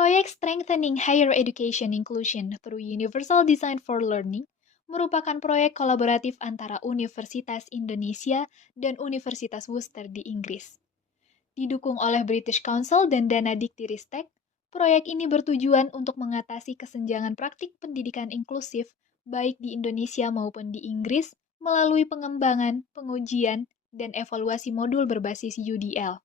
Proyek Strengthening Higher Education Inclusion through Universal Design for Learning merupakan proyek kolaboratif antara Universitas Indonesia dan Universitas Worcester di Inggris. Didukung oleh British Council dan dana Dikti-Ristek, proyek ini bertujuan untuk mengatasi kesenjangan praktik pendidikan inklusif baik di Indonesia maupun di Inggris melalui pengembangan, pengujian, dan evaluasi modul berbasis UDL.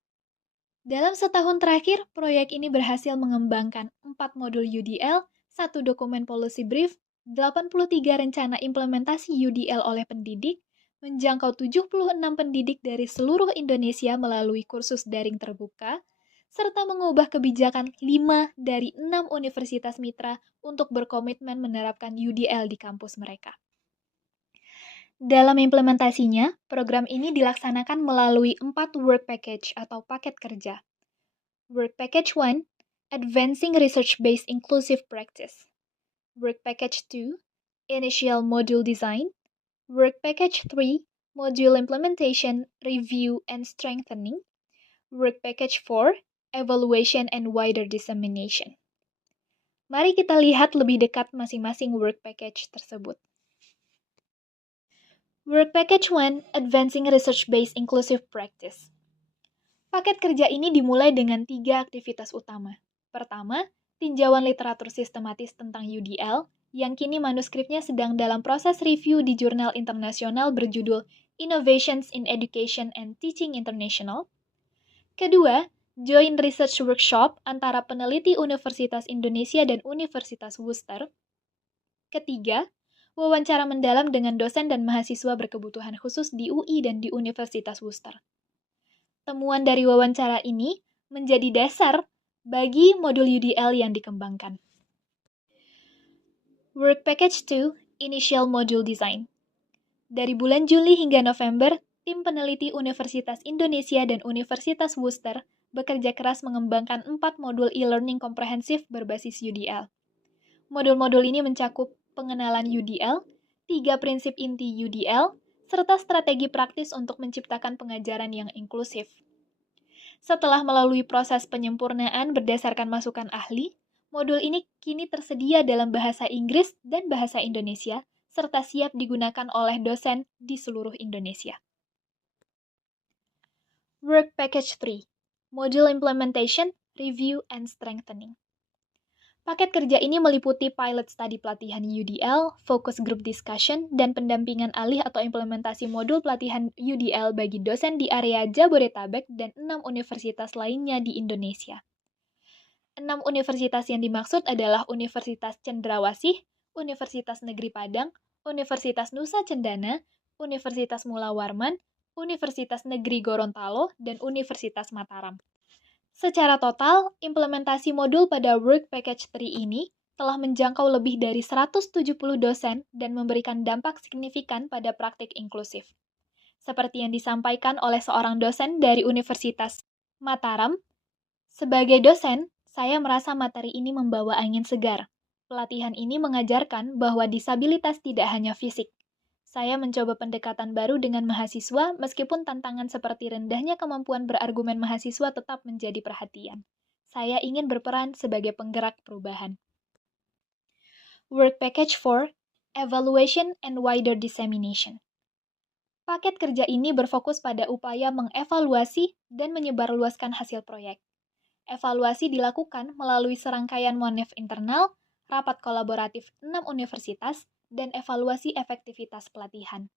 Dalam setahun terakhir, proyek ini berhasil mengembangkan 4 modul UDL, 1 dokumen policy brief, 83 rencana implementasi UDL oleh pendidik, menjangkau 76 pendidik dari seluruh Indonesia melalui kursus daring terbuka, serta mengubah kebijakan 5 dari 6 universitas mitra untuk berkomitmen menerapkan UDL di kampus mereka. Dalam implementasinya, program ini dilaksanakan melalui 4 work package atau paket kerja. Work Package 1, Advancing Research-Based Inclusive Practice. Work Package 2, Initial Module Design. Work Package 3, Module Implementation, Review, and Strengthening. Work Package 4, Evaluation and Wider Dissemination. Mari kita lihat lebih dekat masing-masing work package tersebut. Work Package 1, Advancing Research-Based Inclusive Practice. Paket kerja ini dimulai dengan 3 aktivitas utama. Pertama, tinjauan literatur sistematis tentang UDL, yang kini manuskripnya sedang dalam proses review di jurnal internasional berjudul Innovations in Education and Teaching International. Kedua, joint research workshop antara peneliti Universitas Indonesia dan Universitas Worcester. Ketiga, wawancara mendalam dengan dosen dan mahasiswa berkebutuhan khusus di UI dan di Universitas Worcester. Temuan dari wawancara ini menjadi dasar bagi modul UDL yang dikembangkan. Work Package 2, Initial Module Design. Dari bulan Juli hingga November, tim peneliti Universitas Indonesia dan Universitas Worcester bekerja keras mengembangkan 4 modul e-learning komprehensif berbasis UDL. Modul-modul ini mencakup pengenalan UDL, 3 prinsip inti UDL, serta strategi praktis untuk menciptakan pengajaran yang inklusif. Setelah melalui proses penyempurnaan berdasarkan masukan ahli, modul ini kini tersedia dalam bahasa Inggris dan bahasa Indonesia, serta siap digunakan oleh dosen di seluruh Indonesia. Work Package 3, Module Implementation, Review, and Strengthening. Paket kerja ini meliputi pilot study pelatihan UDL, focus group discussion, dan pendampingan alih atau implementasi modul pelatihan UDL bagi dosen di area Jabodetabek dan 6 universitas lainnya di Indonesia. 6 universitas yang dimaksud adalah Universitas Cendrawasih, Universitas Negeri Padang, Universitas Nusa Cendana, Universitas Mula Warman, Universitas Negeri Gorontalo, dan Universitas Mataram. Secara total, implementasi modul pada Work Package 3 ini telah menjangkau lebih dari 170 dosen dan memberikan dampak signifikan pada praktik inklusif. Seperti yang disampaikan oleh seorang dosen dari Universitas Mataram, sebagai dosen, saya merasa materi ini membawa angin segar. Pelatihan ini mengajarkan bahwa disabilitas tidak hanya fisik. Saya mencoba pendekatan baru dengan mahasiswa, meskipun tantangan seperti rendahnya kemampuan berargumen mahasiswa tetap menjadi perhatian. Saya ingin berperan sebagai penggerak perubahan. Work Package 4, Evaluation and Wider Dissemination. Paket kerja ini berfokus pada upaya mengevaluasi dan menyebarluaskan hasil proyek. Evaluasi dilakukan melalui serangkaian monef internal, rapat kolaboratif 6 universitas, dan evaluasi efektivitas pelatihan.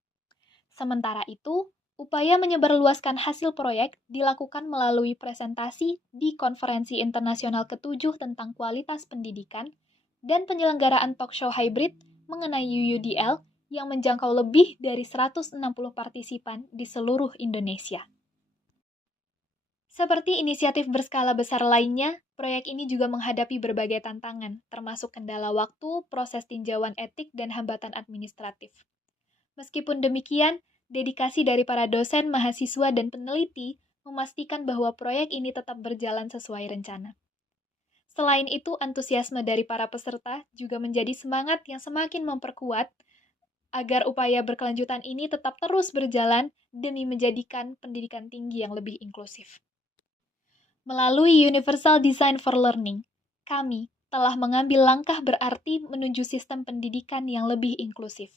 Sementara itu, upaya menyebarluaskan hasil proyek dilakukan melalui presentasi di Konferensi Internasional ke-7 tentang Kualitas Pendidikan dan penyelenggaraan talkshow hybrid mengenai UDL yang menjangkau lebih dari 160 partisipan di seluruh Indonesia. Seperti inisiatif berskala besar lainnya, proyek ini juga menghadapi berbagai tantangan, termasuk kendala waktu, proses tinjauan etik, dan hambatan administratif. Meskipun demikian, dedikasi dari para dosen, mahasiswa, dan peneliti memastikan bahwa proyek ini tetap berjalan sesuai rencana. Selain itu, antusiasme dari para peserta juga menjadi semangat yang semakin memperkuat agar upaya berkelanjutan ini tetap terus berjalan demi menjadikan pendidikan tinggi yang lebih inklusif. Melalui Universal Design for Learning, kami telah mengambil langkah berarti menuju sistem pendidikan yang lebih inklusif.